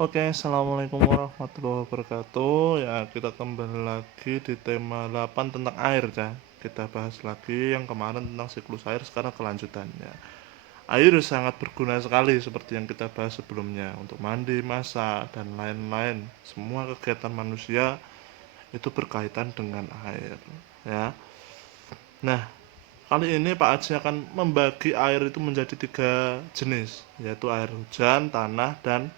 Oke, assalamualaikum warahmatullahi wabarakatuh. Ya, kita kembali lagi di tema 8 tentang air ya. Kita bahas lagi yang kemarin tentang siklus air, sekarang kelanjutannya. Air sangat berguna sekali seperti yang kita bahas sebelumnya untuk mandi, masak, dan lain-lain. Semua kegiatan manusia itu berkaitan dengan air, ya. Nah, kali ini Pak Aji akan membagi air itu menjadi 3 jenis, yaitu air hujan, tanah, dan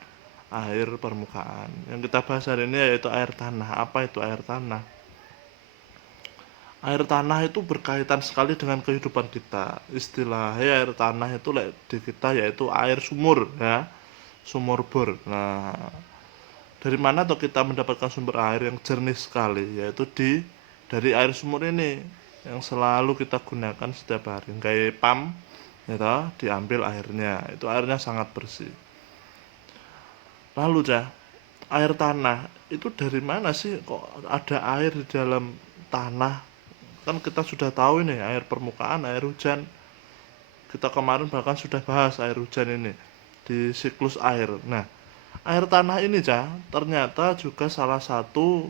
air permukaan. Yang kita bahas hari ini yaitu air tanah. Apa itu air tanah? Air tanah itu berkaitan sekali dengan kehidupan kita. Istilahnya air tanah itu di kita yaitu air sumur ya, sumur bor. Nah, dari mana tuh kita mendapatkan sumber air yang jernih sekali? Yaitu dari air sumur ini yang selalu kita gunakan setiap hari. Kayak pam, ya toh, diambil airnya. Itu airnya sangat bersih. Lalu cah, air tanah itu dari mana sih kok ada air di dalam tanah? Kan kita sudah tahu ini air permukaan, air hujan. Kita kemarin bahkan sudah bahas air hujan ini di siklus air. Nah, air tanah ini cah ternyata juga salah satu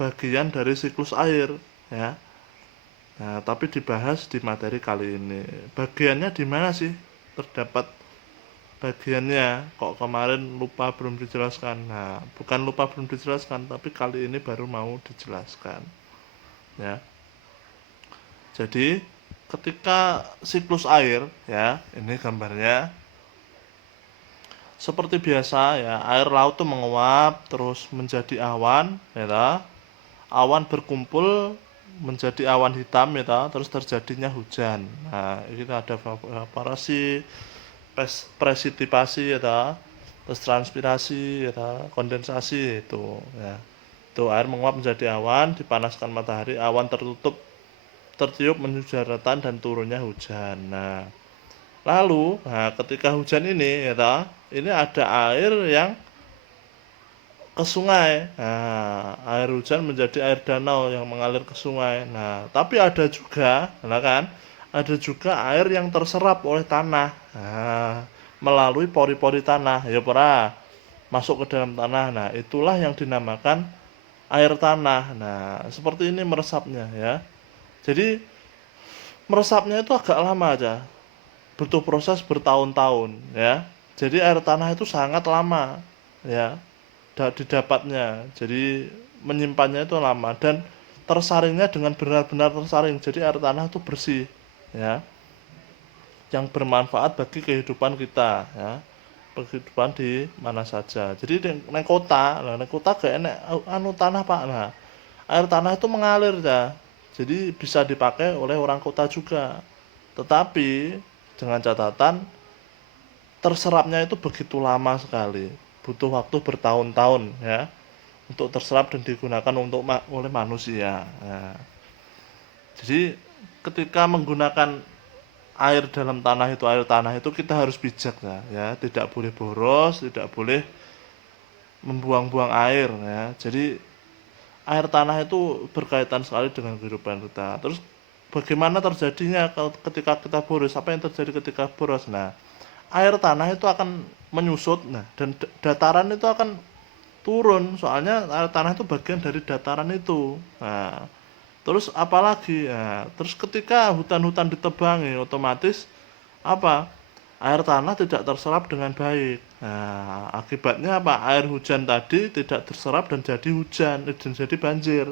bagian dari siklus air ya. Nah, tapi dibahas di materi kali ini. Bagiannya di mana sih terdapat bagiannya? Kok kemarin lupa belum dijelaskan? Nah, bukan lupa belum dijelaskan, tapi kali ini baru mau dijelaskan ya. Jadi ketika siklus air ya, ini gambarnya seperti biasa ya, air laut tuh menguap terus menjadi awan ya. Awan berkumpul menjadi awan hitam ya, terus terjadinya hujan. Nah, ini ada evaporasi, presipitasi ya, terus transpirasi ya, kondensasi itu ya. Itu air menguap menjadi awan, dipanaskan matahari, awan tertiup menuju daratan dan turunnya hujan. Nah, lalu ketika hujan ini ya, ini ada air yang ke sungai. Nah, air hujan menjadi air danau yang mengalir ke sungai. Nah, tapi ada juga, nah kan, ada juga air yang terserap oleh tanah. Nah, melalui pori-pori tanah. Ya, para masuk ke dalam tanah. Nah, itulah yang dinamakan air tanah. Nah, seperti ini meresapnya ya. Jadi meresapnya itu agak lama aja. Butuh proses bertahun-tahun ya. Jadi air tanah itu sangat lama ya didapatnya. Jadi menyimpannya itu lama dan tersaringnya dengan benar-benar tersaring. Jadi air tanah itu bersih ya, yang bermanfaat bagi kehidupan kita ya, kehidupan di mana saja. Jadi di kota, nah di kota gak enak anu tanah Pak. Nah, air tanah itu mengalir ya. Jadi bisa dipakai oleh orang kota juga. Tetapi dengan catatan terserapnya itu begitu lama sekali, butuh waktu bertahun-tahun ya untuk terserap dan digunakan oleh manusia. Nah, jadi ketika menggunakan air dalam tanah itu, air tanah itu kita harus bijak ya, tidak boleh boros, tidak boleh membuang-buang air ya. Jadi air tanah itu berkaitan sekali dengan kehidupan kita. Terus bagaimana terjadinya ketika kita boros? Apa yang terjadi ketika boros? Nah, air tanah itu akan menyusut, nah, dan dataran itu akan turun. Soalnya air tanah itu bagian dari dataran itu. Nah, terus apalagi? Nah, terus ketika hutan-hutan ditebangi, otomatis apa? Air tanah tidak terserap dengan baik. Nah, akibatnya apa? Air hujan tadi tidak terserap dan jadi hujan, dan jadi banjir.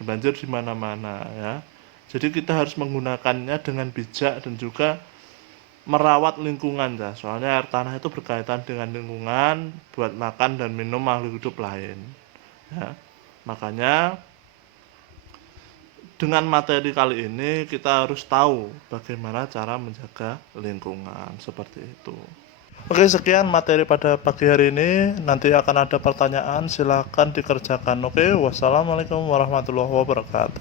Banjir di mana-mana ya. Jadi kita harus menggunakannya dengan bijak dan juga merawat lingkungan ya. Soalnya air tanah itu berkaitan dengan lingkungan buat makan dan minum makhluk hidup lain. Ya. Makanya dengan materi kali ini kita harus tahu bagaimana cara menjaga lingkungan seperti itu. Oke, sekian materi pada pagi hari ini. Nanti akan ada pertanyaan, silahkan dikerjakan. Oke, wassalamualaikum warahmatullahi wabarakatuh.